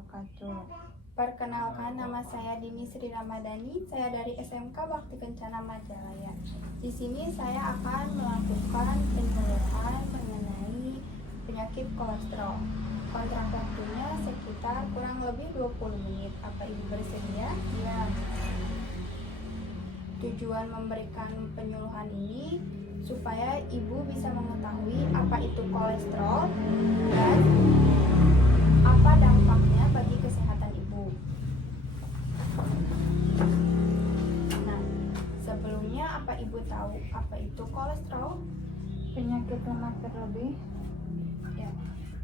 wabarakatuh. Perkenalkan, nama saya Dini Sri Ramadhani. Saya dari SMK Bakti Kencana Majalaya. Di sini saya akan melakukan penyuluhan mengenai penyakit kolesterol. Kontrak waktunya sekitar kurang lebih 20 menit. Apa Ibu bersedia? Ya. Tujuan memberikan penyuluhan ini supaya Ibu bisa mengetahui apa itu kolesterol dan apa dampaknya bagi kesehatan Ibu. Nah, sebelumnya apa Ibu tahu apa itu kolesterol? Penyakit lemak berlebih. Ya.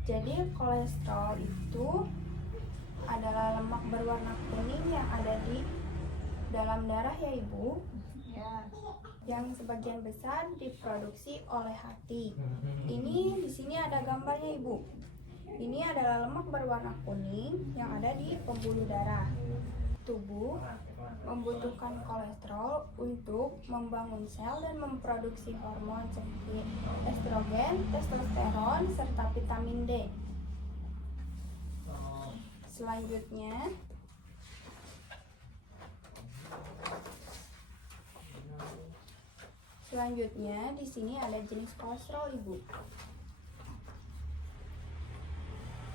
Jadi kolesterol itu adalah lemak berwarna kuning yang ada di dalam darah ya Ibu. Ya. Yang sebagian besar diproduksi oleh hati. Ini di sini ada gambarnya Ibu. Ini adalah lemak berwarna kuning yang ada di pembuluh darah. Tubuh membutuhkan kolesterol untuk membangun sel dan memproduksi hormon seperti estrogen, testosteron, serta vitamin D. Selanjutnya di sini ada jenis kolesterol Ibu.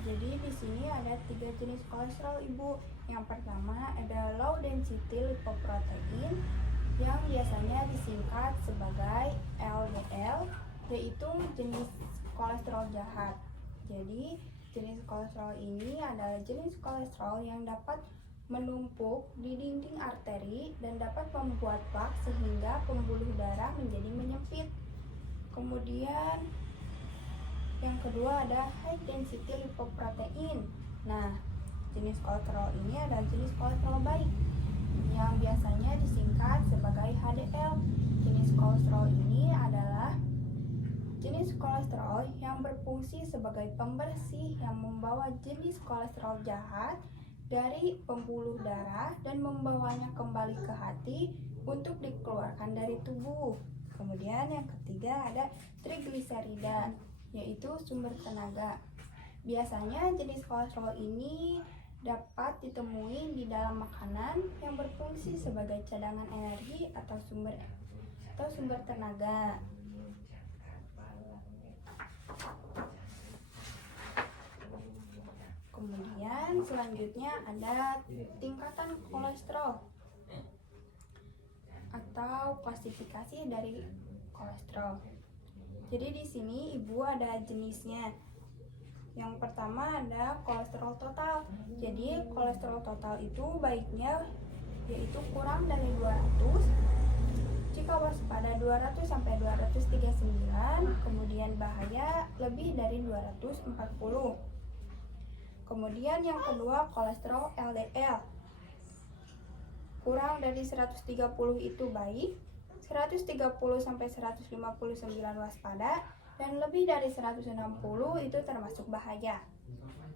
Jadi di sini ada 3 jenis kolesterol Ibu. Yang pertama ada low density lipoprotein yang biasanya disingkat sebagai LDL, yaitu jenis kolesterol jahat. Jadi jenis kolesterol ini adalah jenis kolesterol yang dapat menumpuk di dinding arteri dan dapat membuat plak sehingga pembuluh darah menjadi menyempit. Kemudian yang kedua ada high density lipoprotein. Nah, jenis kolesterol ini adalah jenis kolesterol baik yang biasanya disingkat sebagai HDL. Jenis kolesterol ini adalah jenis kolesterol yang berfungsi sebagai pembersih yang membawa jenis kolesterol jahat dari pembuluh darah dan membawanya kembali ke hati untuk dikeluarkan dari tubuh. Kemudian yang ketiga ada trigliserida, yaitu sumber tenaga. Biasanya jenis kolesterol ini dapat ditemui di dalam makanan yang berfungsi sebagai cadangan energi atau sumber tenaga. Kemudian selanjutnya ada tingkatan kolesterol atau klasifikasi dari kolesterol. Jadi di sini Ibu ada jenisnya. Yang pertama ada kolesterol total. Jadi kolesterol total itu baiknya yaitu kurang dari 200. Jika waspada 200 sampai 239, kemudian bahaya lebih dari 240. Kemudian yang kedua kolesterol LDL. Kurang dari 130 itu baik, 130 sampai 159 waspada, dan lebih dari 160 itu termasuk bahaya.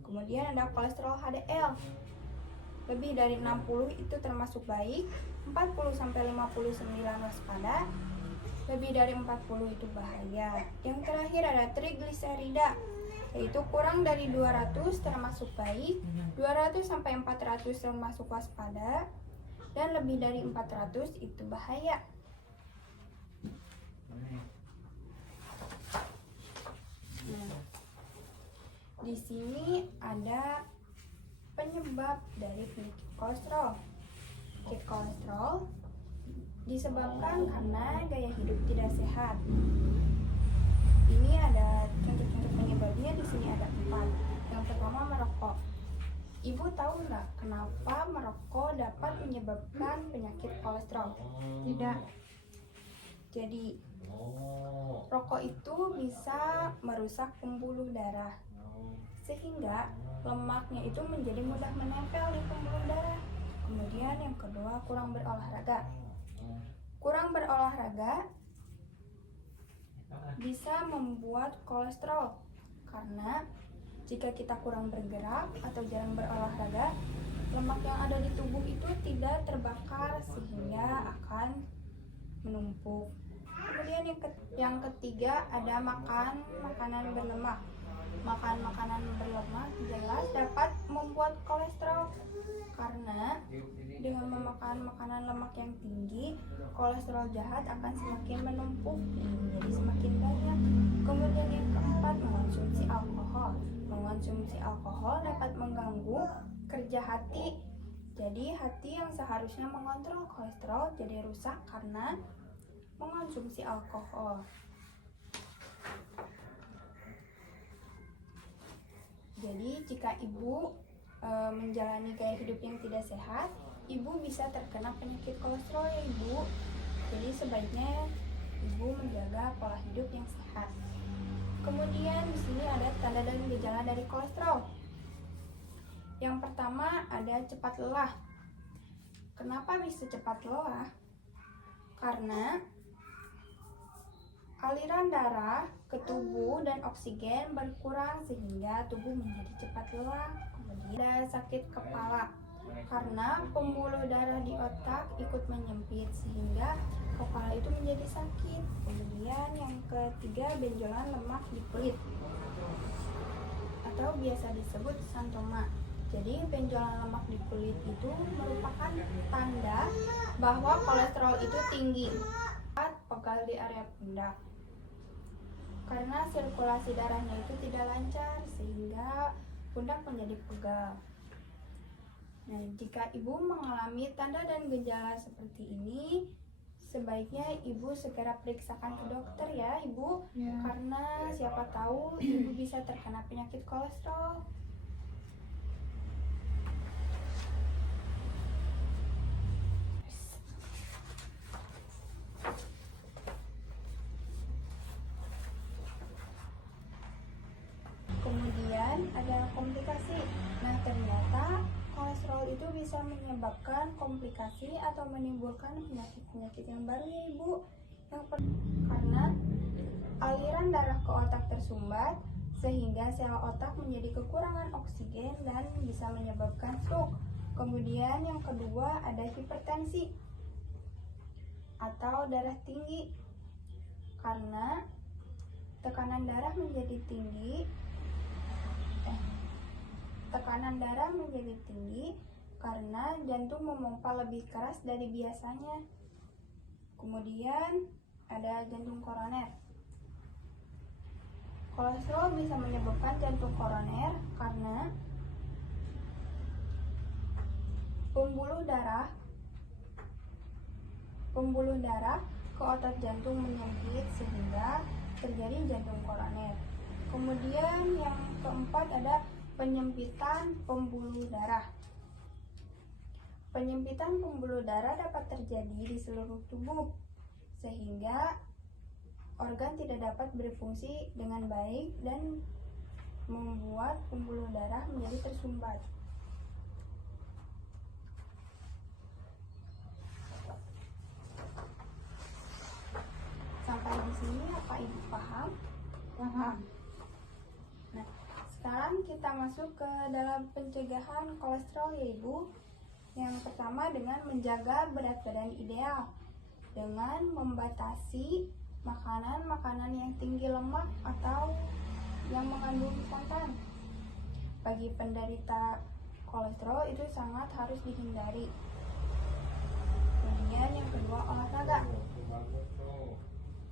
Kemudian ada kolesterol HDL. Lebih dari 60 itu termasuk baik, 40 sampai 59 waspada, lebih dari 40 itu bahaya. Yang terakhir ada trigliserida, yaitu kurang dari 200 termasuk baik, 200 sampai 400 termasuk waspada, dan lebih dari 400 itu bahaya. Nah, di sini ada penyebab dari penyakit kolesterol. Penyakit kolesterol disebabkan karena gaya hidup tidak sehat. Ini ada contoh-contoh penyebabnya, di sini ada 4. Yang pertama merokok. Ibu tahu nggak kenapa merokok dapat menyebabkan penyakit kolesterol? Tidak. Jadi rokok itu bisa merusak pembuluh darah sehingga lemaknya itu menjadi mudah menempel di pembuluh darah. Kemudian yang kedua kurang berolahraga. Kurang berolahraga bisa membuat kolesterol karena jika kita kurang bergerak atau jarang berolahraga, lemak yang ada di tubuh itu tidak terbakar sehingga akan menumpuk. Kemudian yang ketiga ada makan makanan berlemak. Makan makanan berlemak jelas dapat membuat kolesterol Karena dengan memakan makanan lemak yang tinggi, kolesterol jahat akan semakin menumpuk dan menjadi semakin banyak. Kemudian yang keempat, mengonsumsi alkohol. Mengonsumsi alkohol dapat mengganggu kerja hati. Jadi hati yang seharusnya mengontrol kolesterol jadi rusak karena mengonsumsi alkohol. Jadi jika ibu menjalani gaya hidup yang tidak sehat, ibu bisa terkena penyakit kolesterol ya ibu. Jadi sebaiknya ibu menjaga pola hidup yang sehat. Kemudian di sini ada tanda dan gejala dari kolesterol. Yang pertama ada cepat lelah. Kenapa bisa cepat lelah? Karena aliran darah ke tubuh dan oksigen berkurang sehingga tubuh menjadi cepat lelah. Kemudian ada sakit kepala karena pembuluh darah di otak ikut menyempit sehingga kepala itu menjadi sakit. Kemudian yang ketiga, benjolan lemak di kulit atau biasa disebut santoma. Jadi benjolan lemak di kulit itu merupakan tanda bahwa kolesterol itu tinggi. Pegal di area pundak karena sirkulasi darahnya itu tidak lancar sehingga pundak menjadi pegal. Nah, jika ibu mengalami tanda dan gejala seperti ini, sebaiknya ibu segera periksakan ke dokter ya ibu, karena siapa tahu ibu bisa terkena penyakit kolesterol. Kemudian ada komplikasi. Nah, ternyata kolesterol itu bisa menyebabkan komplikasi atau menimbulkan penyakit-penyakit yang baru ya ibu. Karena aliran darah ke otak tersumbat sehingga sel otak menjadi kekurangan oksigen dan bisa menyebabkan stroke. Kemudian yang kedua ada hipertensi atau darah tinggi. Karena tekanan darah menjadi tinggi karena jantung memompa lebih keras dari biasanya. Kemudian ada jantung koroner. Kolesterol bisa menyebabkan jantung koroner karena pembuluh darah ke otot jantung menyempit sehingga terjadi jantung koroner. Kemudian yang keempat ada penyempitan pembuluh darah. Penyempitan pembuluh darah dapat terjadi di seluruh tubuh sehingga organ tidak dapat berfungsi dengan baik dan membuat pembuluh darah menjadi tersumbat. Sampai di sini apa ibu paham? Paham. Nah, sekarang kita masuk ke dalam pencegahan kolesterol ya ibu. Yang pertama dengan menjaga berat badan ideal dengan membatasi makanan-makanan yang tinggi lemak atau yang mengandung santan. Bagi penderita kolesterol itu sangat harus dihindari. Kemudian yang kedua olahraga.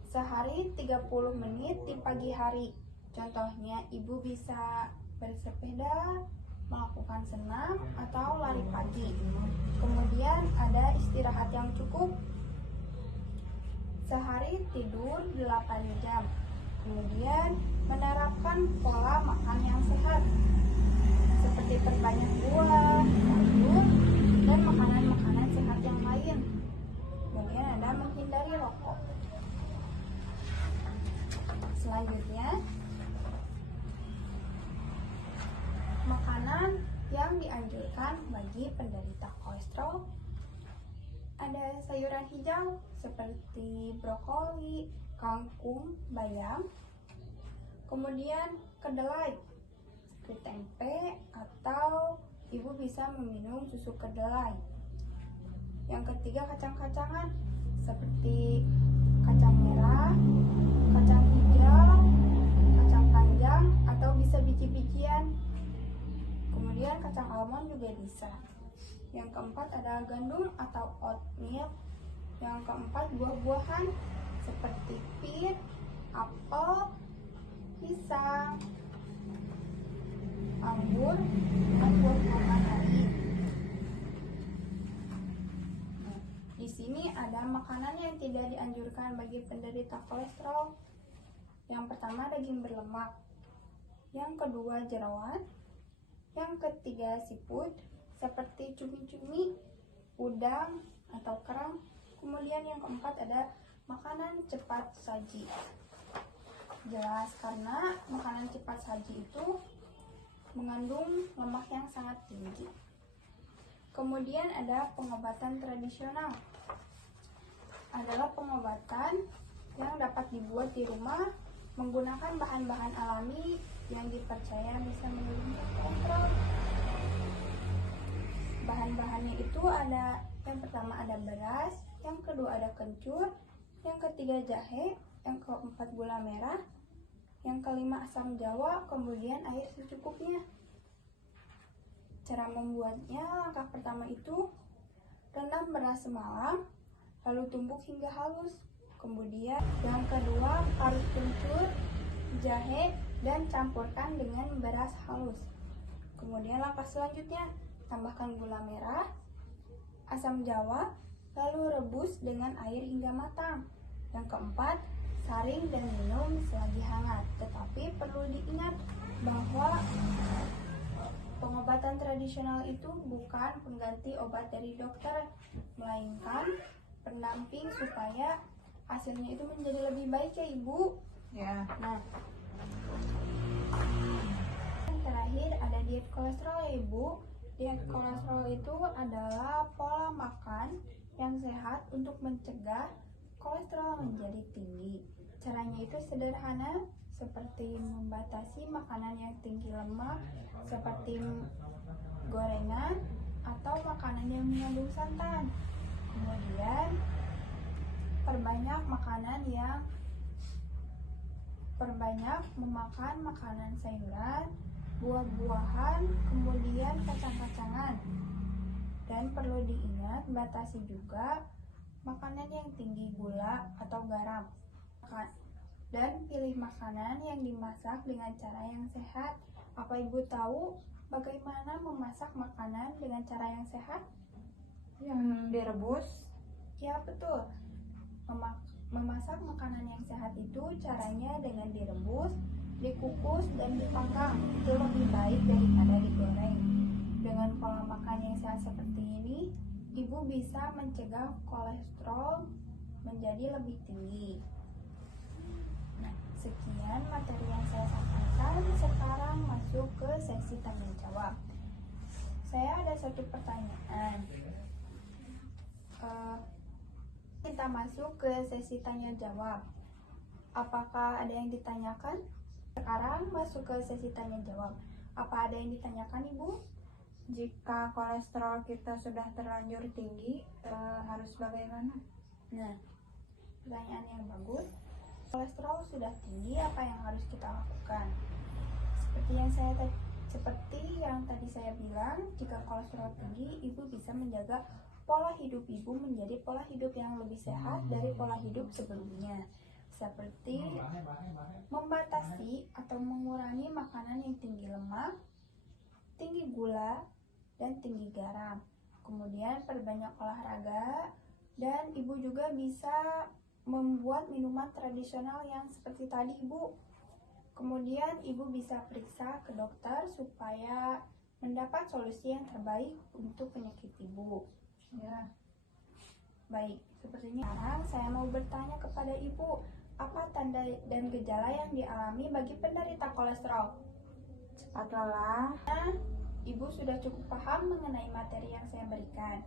Sehari 30 menit di pagi hari. Contohnya ibu bisa bersepeda, melakukan senam atau lari pagi. Kemudian ada istirahat yang cukup. Sehari tidur 8 jam. Kemudian menerapkan pola makan yang sehat seperti perbanyak buah, sayur, dan makanan-makanan sehat yang lain. Kemudian ada menghindari rokok. Selanjutnya, makanan yang dianjurkan bagi penderita kolesterol ada sayuran hijau seperti brokoli, kangkung, bayam. Kemudian kedelai, seperti tempe atau ibu bisa meminum susu kedelai. Yang ketiga kacang-kacangan seperti kacang merah, kacang hijau, kacang panjang atau bisa biji-bijian. Kemudian kacang almond juga bisa. Yang keempat ada gandum atau oatmeal. Yang keempat buah-buahan seperti pir, apel, pisang, anggur, dan buah-buahan lain. Di sini ada makanan yang tidak dianjurkan bagi penderita kolesterol. Yang pertama daging berlemak, yang kedua jeroan, yang ketiga seafood seperti cumi-cumi, udang atau kerang. Kemudian yang keempat ada makanan cepat saji. Jelas karena makanan cepat saji itu mengandung lemak yang sangat tinggi. Kemudian ada pengobatan tradisional. Adalah pengobatan yang dapat dibuat di rumah menggunakan bahan-bahan alami yang dipercaya bisa menurunkan kolesterol. Bahan-bahannya itu ada, yang pertama ada beras, yang kedua ada kencur, yang ketiga jahe, yang keempat gula merah, yang kelima asam jawa, kemudian air secukupnya. Cara membuatnya, langkah pertama itu rendam beras semalam, lalu tumbuk hingga halus. Kemudian yang kedua parut kencur, jahe, dan campurkan dengan beras halus. Kemudian langkah selanjutnya, tambahkan gula merah, asam jawa, lalu rebus dengan air hingga matang. Yang keempat, saring dan minum selagi hangat. Tetapi perlu diingat bahwa pengobatan tradisional itu bukan pengganti obat dari dokter, melainkan pendamping supaya hasilnya itu menjadi lebih baik ya Ibu. Ya. Nah, yang terakhir ada diet kolesterol ya Ibu. Diet kolesterol itu adalah pola makan yang sehat untuk mencegah kolesterol menjadi tinggi. Caranya itu sederhana, seperti membatasi makanan yang tinggi lemak seperti gorengan atau makanan yang mengandung santan. Kemudian perbanyak memakan makanan sayuran, buah-buahan, kemudian kacang-kacangan. Dan perlu diingat batasi juga makanan yang tinggi gula atau garam. Dan pilih makanan yang dimasak dengan cara yang sehat. Apa Ibu tahu bagaimana memasak makanan dengan cara yang sehat? Yang direbus. Ya betul. Memasak makanan yang sehat itu caranya dengan direbus, dikukus, dan dipanggang. Itu lebih baik daripada digoreng. Dengan pola makan yang sehat seperti ini, Ibu bisa mencegah kolesterol menjadi lebih tinggi. Nah, sekian materi yang saya sampaikan. Sekarang masuk ke sesi tanya jawab. Saya ada satu pertanyaan. Kita masuk ke sesi tanya jawab. Apakah ada yang ditanyakan? Sekarang masuk ke sesi tanya jawab. Apa ada yang ditanyakan Ibu? Jika kolesterol kita sudah terlanjur tinggi, harus bagaimana? Nah, pertanyaan yang bagus. Kolesterol sudah tinggi, apa yang harus kita lakukan? Seperti yang tadi saya bilang, jika kolesterol tinggi, Ibu bisa menjaga pola hidup Ibu menjadi pola hidup yang lebih sehat dari pola hidup sebelumnya. Seperti membatasi atau mengurangi makanan yang tinggi lemak, tinggi gula, dan tinggi garam. Kemudian perbanyak olahraga, dan Ibu juga bisa membuat minuman tradisional yang seperti tadi Ibu. Kemudian Ibu bisa periksa ke dokter supaya mendapat solusi yang terbaik untuk penyakit Ibu. Ya. Baik, sepertinya sekarang saya mau bertanya kepada Ibu, apa tanda dan gejala yang dialami bagi penderita kolesterol? Cepat lelah. Nah, Ibu sudah cukup paham mengenai materi yang saya berikan.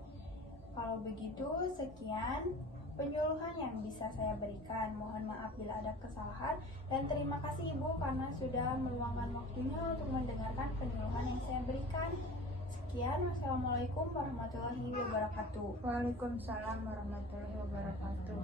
Kalau begitu, sekian penyuluhan yang bisa saya berikan. Mohon maaf bila ada kesalahan, dan terima kasih Ibu karena sudah meluangkan waktunya untuk mendengarkan penyuluhan yang saya berikan. Sekian, wassalamualaikum warahmatullahi wabarakatuh. Waalaikumsalam warahmatullahi wabarakatuh.